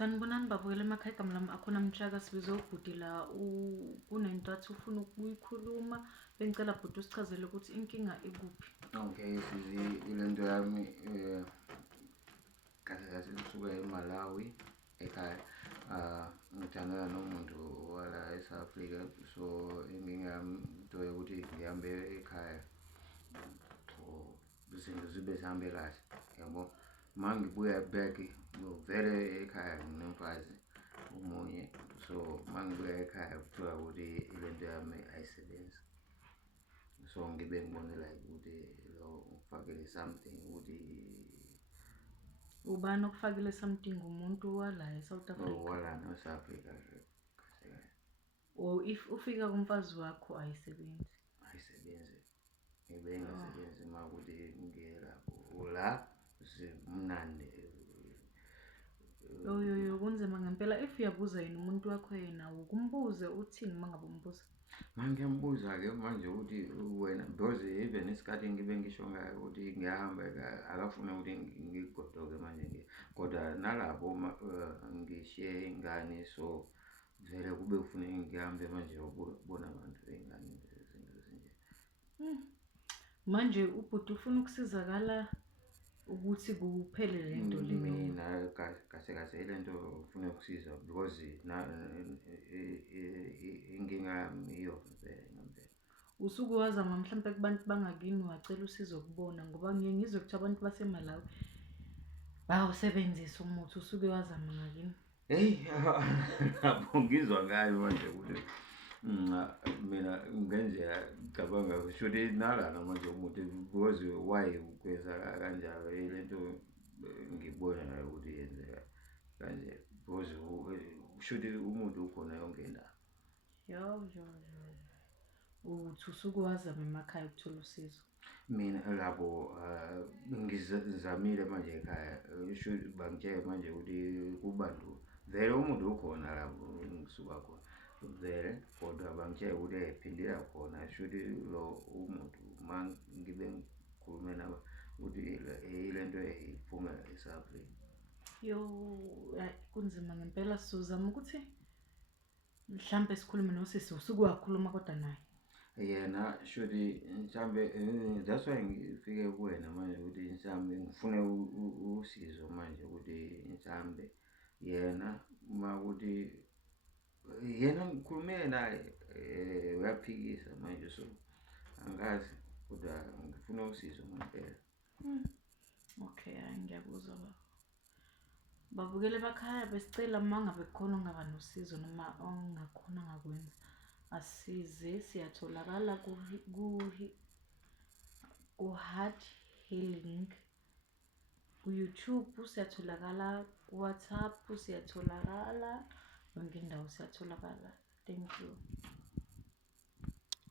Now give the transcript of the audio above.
Sanibonani babukela emakhaya, igama lami Akhona Mtshaka, sibizwe ubhuti la kunento athi ufuna ukuyikhuluma. Bengicela bhuti usichazele ukuthi inkinga ikuphi. Okay, ilento yami kahle kahle lisuka eMalawi ekhaya. Ngithandana nomuntu wala eSouth Africa, so inkinga yami into yokuthi ngihambe ekhaya izinto zibe zihambe kahle, yabo. Mangibuya back vele ekhaya nginomfazi omunye, so mangibuya ekhaya kuthiwa ukuthi ilento yami ayisebenzi. So ngibe ngibone like ukuthi lo ufakele something ukuthi Ubani okufakile something? Umuntu wala eSouth Africa? wala eSouth Africa kahle. Or if ufika kumfazi wakho ayisebenzi? Ayisebenzi. Ngibe ngasebenzi makuthi ngiyelapho la simnandi. Yo kunzima ngempela. If uyabuza yena umuntu wakho yena ukumbuze uthini mangabe umbuza? Ngiyambuza-ke manje ukuthi wena, because even isikhathi ngibe ngisho ngayo ukuthi ngiyahamba akafuna ukuthi ngigodoke manje kodwa nalapho ngishiye ingane, so vele kube kufuneka ngihambe manje ukubona abantu bengane izinto ezinje. Manje ubhuti ufuna ukusizakala ukuthi kuphele lento le. Mina kahle kahle ilento ufuna ukusiza because inkinga yami iyo ngempela. Usuke wazama mhlampe kubantu bangakini wacela usizo kubona, ngoba ngiye ngizwe ukuthi abantu baseMalawi bayawusebenzisa umuthi. Usuke wazama ngakini? Hey, ngizwa ngayo manje ukuthi mina ngenzeka ngicabanga shuthi nalana manje umuntu because why ukwenza kanjalo ilento ngibona ukuthi yenzeka kanje because shuthi umuntu ukhona yonke indawo. Yo. Uthi usuke wazama emakhaya ukuthola usizo? Mina labo ngizamile manje ekhaya, shuthi bangitshela manje ukuthi kubantu vele umuntu ukhona lapho ngisuka khona vele, kodwa bangitshela ukuthi ephindela khona shuthi lo umuntu mangibe ngikhulume nabo ukuthi ilento iphuma eSouth Africa. Yo, kunzima ngempela. Sizozama ukuthi mhlampe sikhulume nosisi. Usuke wakhuluma kodwa naye? Yena shuthi mhlambe that's why ngifike kuwena manje ukuthi mhlambe ngifune usizo manje ukuthi mhlambe yena makuthi yena ngikhulume naye uyaphikisa manje, so angazi kodwa ngifuna usizo ngempela. Okay, hayi ngiyakuzwa baba. Babukele emakhaya, besicela mangabe kukhona ongaba nosizo noma ongakhona ngakwenza asize. Siyatholakala ku-Heart Healing ku-YouTube, siyatholakala ku-WhatsApp, siyatholakala yonke indawo, siyatholakala. Thank you.